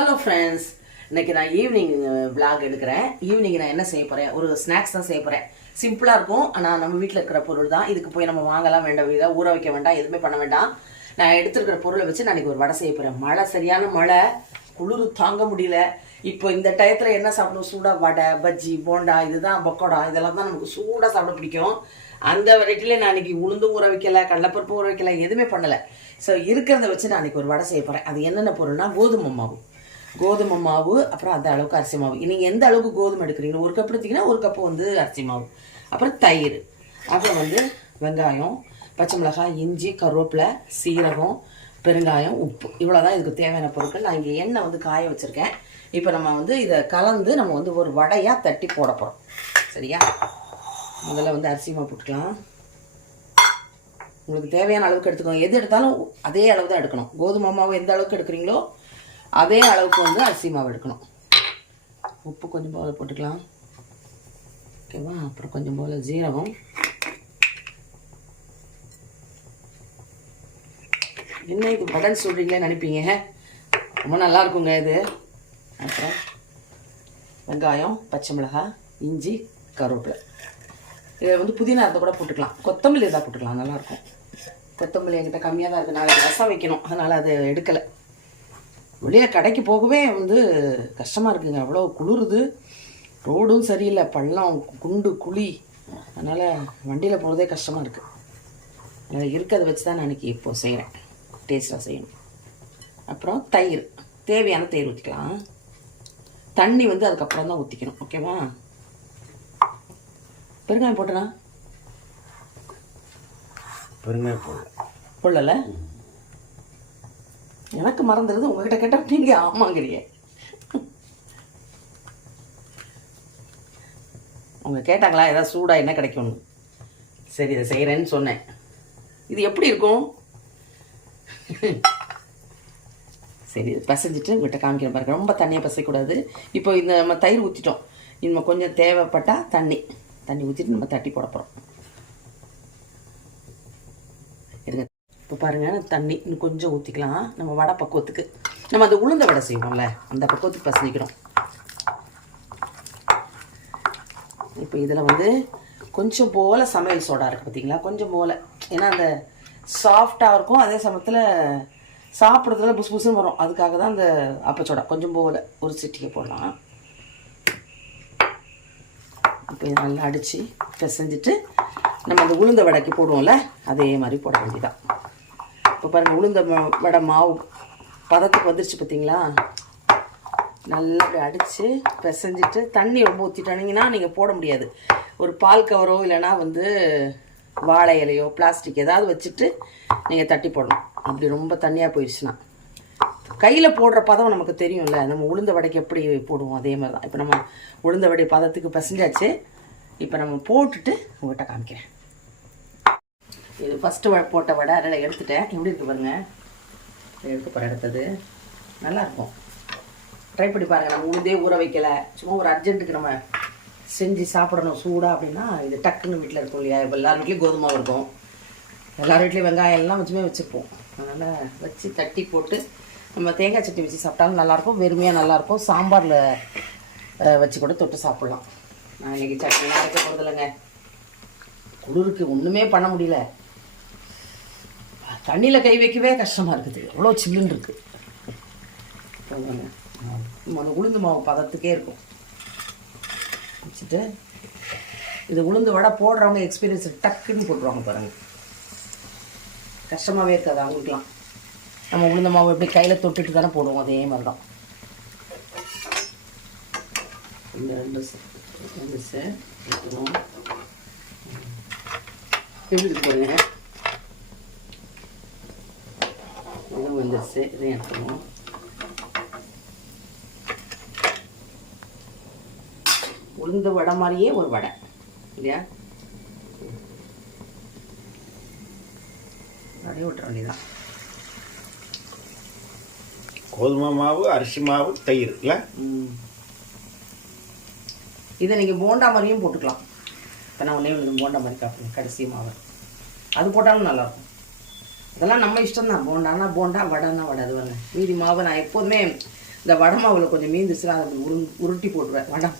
Hello friends இன்னைக்கு நான் evening vlog uh, எடுக்கிறேன். ஈவினிங் நான் என்ன செய்ய போகிறேன் ஒரு ஸ்நாக்ஸ் தான் செய்ய போகிறேன் சிம்பிளாக இருக்கும். ஆனால் நம்ம வீட்டில் இருக்கிற பொருள் தான். இதுக்கு போய் நம்ம வாங்கலாம் வேண்டாம். இதை ஊற வைக்க வேண்டாம். எதுவுமே பண்ண வேண்டாம். நான் எடுத்துருக்கிற பொருளை வச்சு நான் இன்னைக்கு ஒரு வடை செய்ய போகிறேன் மழை சரியான மழை. குளிர் தாங்க முடியல. இப்போ இந்த டயத்தில் என்ன சாப்பிடணும்? சூடா வடை பஜ்ஜி போண்டா இதுதான் பக்கோடா. இதெல்லாம் தான் நமக்கு சூடாக சாப்பிட பிடிக்கும். அந்த வெரைட்டில நான் இன்னைக்கு உளுந்தும் ஊற வைக்கல கடலப்பருப்பு ஊற வைக்கல எதுவுமே பண்ணலை. ஸோ இருக்கிறத வச்சு நான் இன்னைக்கு ஒரு வடை செய்ய போகிறேன் அது என்னென்ன பொருள்னா கோதுமை மாவு. கோதுமை மாவு அப்புறம் அந்த அளவுக்கு அரிசி மாவு. நீங்கள் எந்த அளவுக்கு கோதுமை எடுக்கிறீங்களோ ஒரு கப் எடுத்தீங்கன்னா ஒரு கப்பு வந்து அரிசி மாவு. அப்புறம் தயிர். அப்புறம் வந்து வெங்காயம் பச்சை மிளகாய் இஞ்சி கருவேப்பிலை சீரகம் பெருங்காயம் உப்பு. இவ்வளோதான் இதுக்கு தேவையான பொருட்கள். நான் இங்கே எண்ணெய் வந்து காய வச்சுருக்கேன். இப்போ நம்ம வந்து இதை கலந்து நம்ம வந்து ஒரு வடையாக தட்டி போட போகிறோம் சரியா? முதல்ல வந்து அரிசி மாவு போட்டுக்கலாம். உங்களுக்கு தேவையான அளவுக்கு எடுத்துக்கோங்க. எது எடுத்தாலும் அதே அளவு தான் எடுக்கணும். கோதுமை மாவு எந்த அளவுக்கு எடுக்கிறீங்களோ அதே அளவுக்கு வந்து அரிசி மாவு எடுக்கணும். உப்பு கொஞ்சம் போல் போட்டுக்கலாம். ஓகேவா அப்புறம் கொஞ்சம் போல் ஜீரகம். என்ன இது? பட்டன் சொல்கிறீங்களேன்னு நினைப்பீங்க. ரொம்ப நல்லா இருக்குங்க இது. அப்புறம் வெங்காயம் பச்சை மிளகாய் இஞ்சி கருவேப்பிலை. இதை வந்து புதினா இருந்தால் கூட போட்டுக்கலாம். கொத்தமல்லி இருந்தால் போட்டுக்கலாம். நல்லாயிருக்கும் கொத்தமல்லி என்கிட்ட கம்மியாக தான் இருக்குது நாளைக்கு ரசம் வைக்கணும். அதனால் அதை எடுக்கலை. வெளியே கடைக்கு போகவே வந்து கஷ்டமாக இருக்குங்க. அவ்வளோ குளிருது. ரோடும் சரியில்லை. பள்ளம் குண்டு குழி. அதனால் வண்டியில் போகிறதே கஷ்டமாக இருக்குது அதனால் இருக்கிறத வச்சு தான் நான் இன்னைக்கு இப்போ செய்கிறேன் டேஸ்ட்டாக செய்யணும். அப்புறம் தயிர். தேவையான தயிர் ஊற்றிக்கலாம் தண்ணி வந்து அதுக்கப்புறம் தான் ஊற்றிக்கணும் ஓகேவா பெருங்காயம் போட்டனா? பெருங்காயம் போடல. போடல எனக்கு மறந்துடுது உங்ககிட்ட கேட்டால் நீங்கள் ஆமாங்கிறீங்க அவங்க கேட்டாங்களா ஏதாவது சூடாக என்ன கிடைக்கும்னு. சரி இதை செய்கிறேன்னு சொன்னேன். இது எப்படி இருக்கும்? சரி இதை பிசைஞ்சிட்டு உங்கள்கிட்ட காமிக்கிற பாருங்க. ரொம்ப தண்ணியை பசைக்கூடாது இப்போ இந்த நம்ம தயிர் ஊற்றிட்டோம் இன்னும் கொஞ்சம் தேவைப்பட்டால் தண்ணி. தண்ணி ஊற்றிட்டு நம்ம தட்டி போட போகிறோம் இப்போ பாருங்கள் தண்ணி இன்னும் கொஞ்சம் ஊற்றிக்கலாம் நம்ம வடை பக்குவத்துக்கு. நம்ம அந்த உளுந்த வடை செய்வோம்ல அந்த பக்குவத்துக்கு பசங்கிக்கணும் இப்போ இதில் வந்து கொஞ்சம் போல் சமையல் சோடா இருக்குது பார்த்தீங்களா கொஞ்சம் போல். ஏன்னா அந்த சாஃப்டாக இருக்கும் அதே சமயத்தில் சாப்பிட்றதுல புசு புசுன்னு வரும். அதுக்காக தான் அந்த அப்பச்சோடா. கொஞ்சம் போல் ஒரு சிட்டிக்கு போடலாம். இப்போ இதை நல்லா அடித்து பிசைஞ்சிட்டு நம்ம அந்த உளுந்த வடைக்கு போடுவோம்ல அதே மாதிரி போட வேண்டியதான் இப்போ பாருங்கள் உளுந்த ம- வடை மாவு பதத்துக்கு வந்துருச்சு பார்த்தீங்களா நல்லா அப்படி அடித்து பிசைஞ்சிட்டு தண்ணி ரொம்ப ஊற்றிட்டானிங்கன்னா நீங்கள் போட முடியாது. ஒரு பால் கவரோ இல்லைன்னா வந்து வாழை இலையோ பிளாஸ்டிக் ஏதாவது வச்சுட்டு நீங்கள் தட்டி போடணும். அப்படி ரொம்ப தண்ணியாக போயிடுச்சுன்னா கையில் போடுற பதம் நமக்கு தெரியும்ல நம்ம உளுந்த வடைக்கு எப்படி போடுவோம் அதே மாதிரி தான் இப்போ நம்ம உளுந்த வடை பதத்துக்கு பிசைஞ்சாச்சு. இப்போ நம்ம போட்டுட்டு உங்கள்கிட்ட காமிக்கிறேன். இது ஃபஸ்ட்டு போட்ட வடை அதில் எடுத்துட்டேன். எப்படி இருக்கு பாருங்க? இதை எடுத்து போகிற எடுத்தது. நல்லாயிருக்கும் ட்ரை பண்ணி பாருங்கள் நம்ம உளுந்தே ஊற வைக்கல. சும்மா ஒரு அர்ஜென்ட்டுக்கு நம்ம செஞ்சு சாப்பிடணும் சூடாக அப்படின்னா இது டக்குன்னு வீட்டில் இருக்கும் இல்லையா? இப்போ எல்லார் வீட்லேயும் கோதுமை இருக்கும். எல்லார் வீட்லேயும் வெங்காயம் எல்லாம் வச்சுமே வச்சுருப்போம் அதனால் வச்சு தட்டி போட்டு நம்ம தேங்காய் சட்னி வச்சு சாப்பிட்டாலும் நல்லாயிருக்கும் வெறுமையாக நல்லாயிருக்கும் சாம்பாரில் வச்சு கூட தொட்டு சாப்பிட்லாம். நான் இன்றைக்கி சட்னிலாம் அரைக்க போகிறது இல்லைங்க குளிருக்கு ஒன்றுமே பண்ண முடியல. தண்ணியில் கை வைக்கவே கஷ்டமாக இருக்குது. எவ்வளோ சில்லுன்னு இருக்குது நம்ம அந்த உளுந்து மாவு பதத்துக்கே இருக்கும். வச்சுட்டு இது உளுந்து வடை போடுறவங்க எக்ஸ்பீரியன்ஸ் டக்குன்னு போட்டுருவாங்க பாருங்க. கஷ்டமாகவே இருக்காது அவங்களுக்குலாம் நம்ம உளுந்த மாவு எப்படி கையில் தொட்டுட்டு தானே போடுவோம் அதே மாதிரி தான் இந்த ரெண்டு ரெண்டு சே எப்படி இருக்கு பாருங்க இதுவும் வந்துருச்சு இதையும் எடுத்துருவோம் உளுந்த வடை மாதிரியே ஒரு வடை இல்லையா? அப்படியே விட்டுற வேண்டியதான் கோதுமை மாவு அரிசி மாவு தயிர் இல்லை. இதை நீங்கள் போண்டா மாதிரியும் போட்டுக்கலாம். இப்போ நான் ஒன்றே போண்டா மாதிரி காட்டுறேன் கடைசி மாவு. அது போட்டாலும் நல்லாயிருக்கும் இதெல்லாம் நம்ம இஷ்டம் தான் போண்டானா போண்டா வடைனா வடை அது வரல மீதி மாவு நான் எப்போதுமே இந்த வடை மாவில் கொஞ்சம் மீந்துச்சுன்னா அதை உரு உருட்டி போட்டுருவேன். வடை.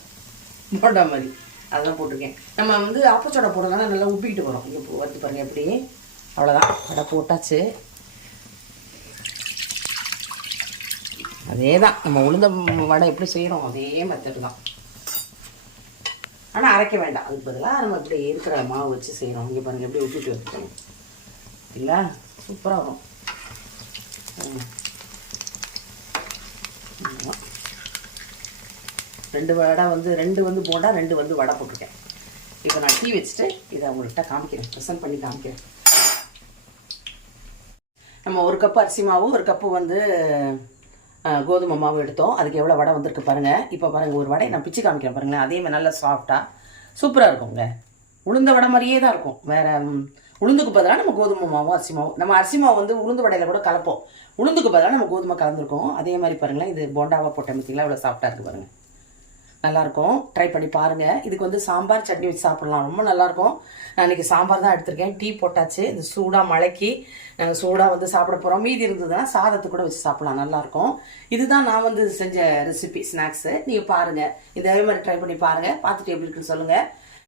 போண்டா மாதிரி. அதெல்லாம் போட்டிருக்கேன். நம்ம வந்து ஆப்பச்சோடை போடுறதுனால நல்லா உப்பிக்கிட்டு வரோம். இங்கே வறுத்து பாருங்கள் எப்படி. அவ்வளோதான் வடை போட்டாச்சு. அதே தான் நம்ம உளுந்த வடை எப்படி செய்கிறோம் அதே மெத்தட் தான். ஆனால் அரைக்க வேண்டாம். அதுக்கு பதிலாக நம்ம இப்படி இருக்கிற மாவு வச்சு செய்கிறோம் இங்கே பாருங்கள் எப்படி உப்பிட்டு வச்சுக்கணும் இல்லை? சூப்பராக வரும் ரெண்டு வடை வந்து ரெண்டு வந்து போண்டா ரெண்டு வந்து வடை போட்டிருக்கேன். இப்போ நான் டீ வச்சுட்டு இதை உங்கள்கிட்ட காமிக்கிறேன். ப்ரெசன்ட் பண்ணி காமிக்கிறேன். நம்ம ஒரு கப்பு அரிசி மாவு ஒரு கப்பு வந்து கோதுமை மாவு எடுத்தோம். அதுக்கு எவ்வளோ வடை வந்திருக்கு பாருங்கள் இப்போ பாருங்கள் ஒரு வடை நான் பிச்சு காமிக்கிறேன் பாருங்களேன். அதே மாதிரி நல்லா சாஃப்டாக சூப்பராக இருக்குங்க உளுந்த வடை மாதிரியே தான் இருக்கும். வேறு உளுந்துக்கு பதிலாக நம்ம கோதுமை மாவும் அரிசி மாவு நம்ம அரிசி மாவு வந்து உளுந்து வடையில் கூட கலப்போம். உளுந்துக்கு பதிலாக நம்ம கோதுமை கலந்துருக்கோம். அதே மாதிரி பாருங்களேன் இது போண்டாவாக போட்டேன் அவ்வளோ சாப்பிட்டா சாஃப்டாக இருக்குது பாருங்கள் நல்லாயிருக்கும். ட்ரை பண்ணி பாருங்கள் இதுக்கு வந்து சாம்பார் சட்னி வச்சு சாப்பிட்லாம். ரொம்ப நல்லாயிருக்கும். நான் இன்றைக்கி சாம்பார் தான் எடுத்திருக்கேன். டீ போட்டாச்சு. இந்த சூடாக மழைக்கு நாங்கள் சூடாக வந்து சாப்பிட போகிறோம் மீதி இருந்ததுன்னா சாதத்து கூட வச்சு சாப்பிட்லாம். நல்லாயிருக்கும். இதுதான் நான் வந்து செஞ்ச ரெசிபி ஸ்நாக்ஸு நீங்கள் பாருங்கள் இதே மாதிரி ட்ரை பண்ணி பாருங்கள் பார்த்துட்டு எப்படி இருக்குன்னு சொல்லுங்கள்